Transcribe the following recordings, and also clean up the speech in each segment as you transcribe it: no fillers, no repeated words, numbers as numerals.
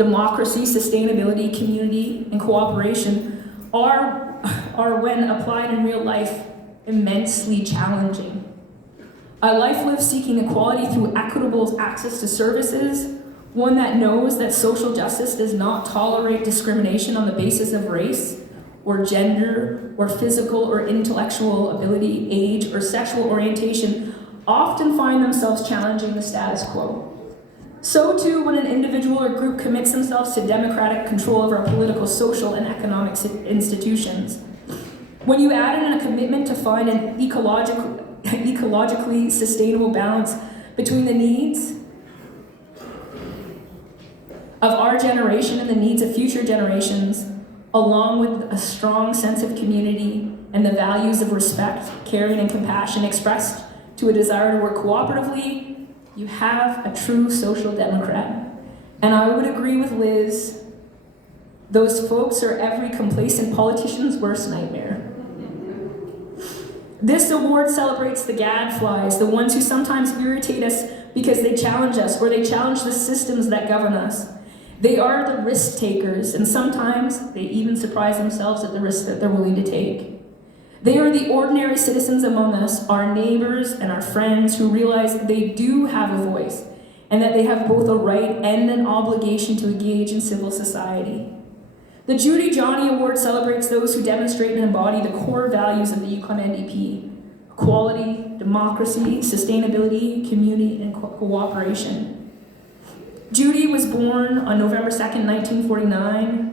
democracy, sustainability, community, and cooperation are when applied in real life, immensely challenging. A life lived seeking equality through equitable access to services, one that knows that social justice does not tolerate discrimination on the basis of race, or gender, or physical or intellectual ability, age, or sexual orientation, often find themselves challenging the status quo. So too, when an individual or group commits themselves to democratic control of our political, social, and economic institutions. When you add in a commitment to find an ecologically sustainable balance between the needs of our generation and the needs of future generations, along with a strong sense of community and the values of respect, caring, and compassion expressed to a desire to work cooperatively, you have a true social democrat. And I would agree with Liz, those folks are every complacent politician's worst nightmare. This award celebrates the gadflies, the ones who sometimes irritate us because they challenge us or they challenge the systems that govern us. They are the risk takers, and sometimes they even surprise themselves at the risk that they're willing to take. They are the ordinary citizens among us, our neighbors and our friends, who realize they do have a voice and that they have both a right and an obligation to engage in civil society. The Judy Johnny Award celebrates those who demonstrate and embody the core values of the Yukon NDP: equality, democracy, sustainability, community, and cooperation. Judy was born on November 2nd, 1949,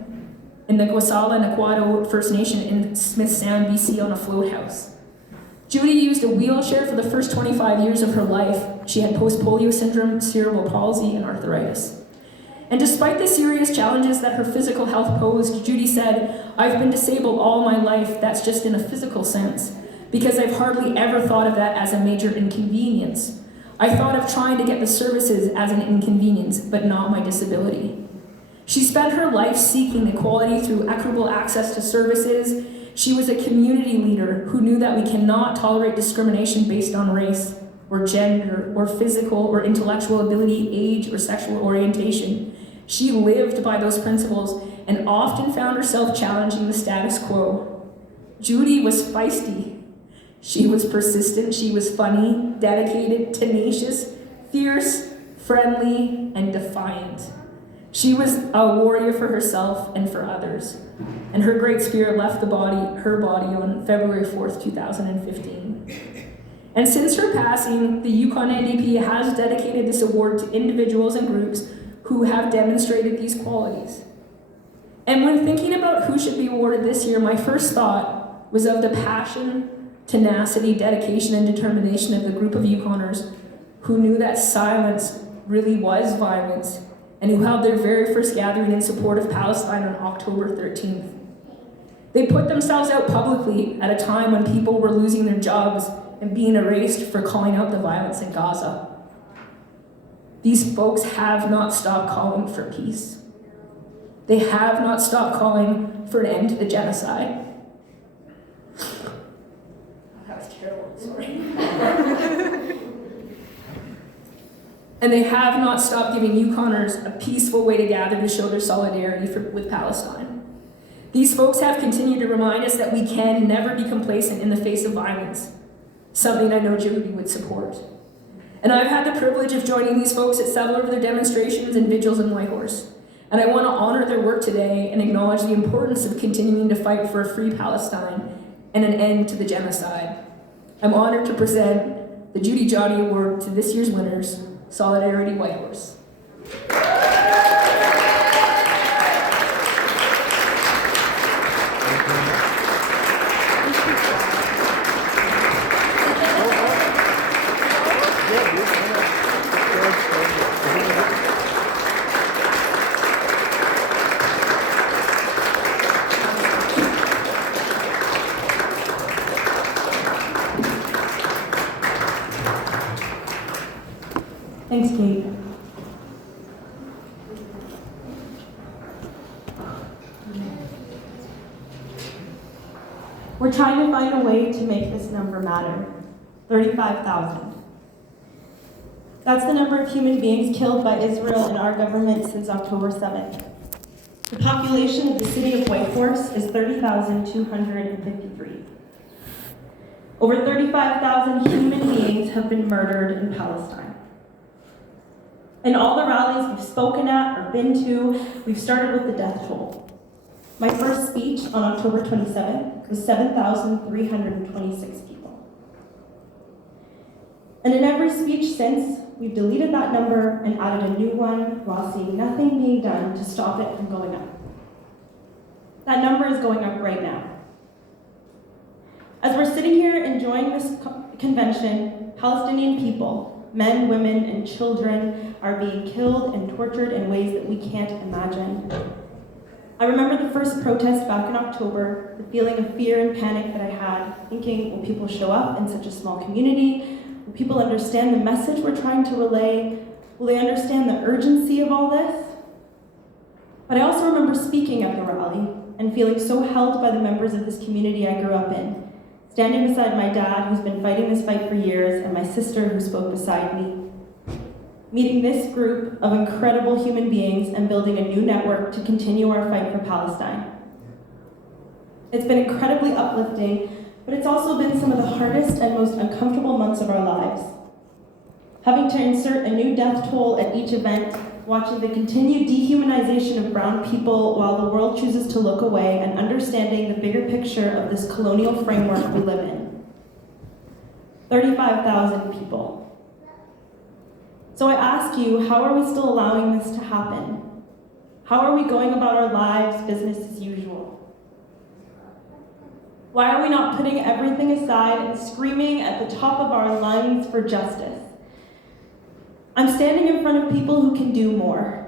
in the Gwasala Naquado First Nation in Smith Sound, BC, on a float house. Judy used a wheelchair for the first 25 years of her life. She had post-polio syndrome, cerebral palsy, and arthritis. And despite the serious challenges that her physical health posed, Judy said, "I've been disabled all my life, that's just in a physical sense, because I've hardly ever thought of that as a major inconvenience. I thought of trying to get the services as an inconvenience, but not my disability." She spent her life seeking equality through equitable access to services. She was a community leader who knew that we cannot tolerate discrimination based on race, or gender, or physical or intellectual ability, age, or sexual orientation. She lived by those principles and often found herself challenging the status quo. Judy was feisty. She was persistent, she was funny, dedicated, tenacious, fierce, friendly, and defiant. She was a warrior for herself and for others, and her great spirit left her body on February 4th, 2015. And since her passing, the Yukon NDP has dedicated this award to individuals and groups who have demonstrated these qualities. And when thinking about who should be awarded this year, my first thought was of the passion, tenacity, dedication, and determination of the group of Yukoners who knew that silence really was violence, and who held their very first gathering in support of Palestine on October 13th. They put themselves out publicly at a time when people were losing their jobs and being erased for calling out the violence in Gaza. These folks have not stopped calling for peace. They have not stopped calling for an end to the genocide. That was terrible, sorry. And they have not stopped giving Yukoners a peaceful way to gather to show their solidarity with Palestine. These folks have continued to remind us that we can never be complacent in the face of violence, something I know Judy would support. And I've had the privilege of joining these folks at several of their demonstrations and vigils in Whitehorse. And I want to honor their work today and acknowledge the importance of continuing to fight for a free Palestine and an end to the genocide. I'm honored to present the Judy Johnny Award to this year's winners, Solidarity Whitehorse. Thanks, Kate. We're trying to find a way to make this number matter. 35,000. That's the number of human beings killed by Israel and our government since October 7th. The population of the city of Whitehorse is 30,253. Over 35,000 human beings have been murdered in Palestine. In all the rallies we've spoken at or been to, we've started with the death toll. My first speech on October 27th was 7,326 people. And in every speech since, we've deleted that number and added a new one while seeing nothing being done to stop it from going up. That number is going up right now. As we're sitting here enjoying this convention, Palestinian people, men, women, and children are being killed and tortured in ways that we can't imagine. I remember the first protest back in October, the feeling of fear and panic that I had, thinking, will people show up in such a small community? Will people understand the message we're trying to relay? Will they understand the urgency of all this? But I also remember speaking at the rally and feeling so held by the members of this community I grew up in, standing beside my dad, who's been fighting this fight for years, and my sister, who spoke beside me. Meeting this group of incredible human beings and building a new network to continue our fight for Palestine. It's been incredibly uplifting, but it's also been some of the hardest and most uncomfortable months of our lives. Having to insert a new death toll at each event, watching the continued dehumanization of brown people while the world chooses to look away, and understanding the bigger picture of this colonial framework we live in. 35,000 people. So I ask you, how are we still allowing this to happen? How are we going about our lives business as usual? Why are we not putting everything aside and screaming at the top of our lungs for justice? I'm standing in front of people who can do more.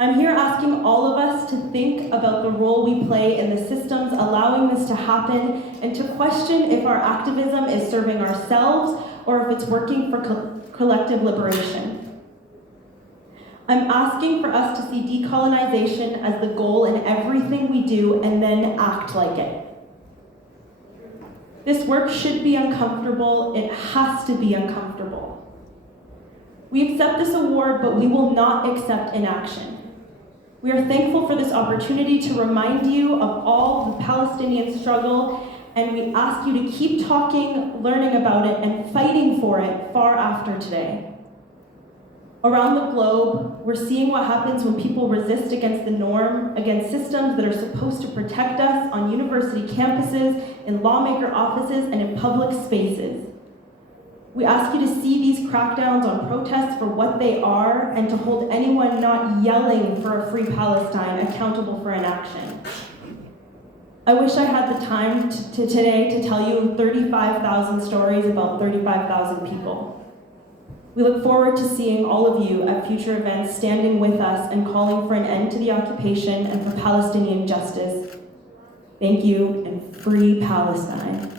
I'm here asking all of us to think about the role we play in the systems allowing this to happen, and to question if our activism is serving ourselves or if it's working for collective liberation. I'm asking for us to see decolonization as the goal in everything we do and then act like it. This work should be uncomfortable. It has to be uncomfortable. We accept this award, but we will not accept inaction. We are thankful for this opportunity to remind you of all the Palestinian struggle, and we ask you to keep talking, learning about it, and fighting for it far after today. Around the globe, we're seeing what happens when people resist against the norm, against systems that are supposed to protect us on university campuses, in lawmaker offices, and in public spaces. We ask you to see these crackdowns on protests for what they are, and to hold anyone not yelling for a free Palestine accountable for inaction. I wish I had the time today to tell you 35,000 stories about 35,000 people. We look forward to seeing all of you at future events, standing with us and calling for an end to the occupation and for Palestinian justice. Thank you, and free Palestine.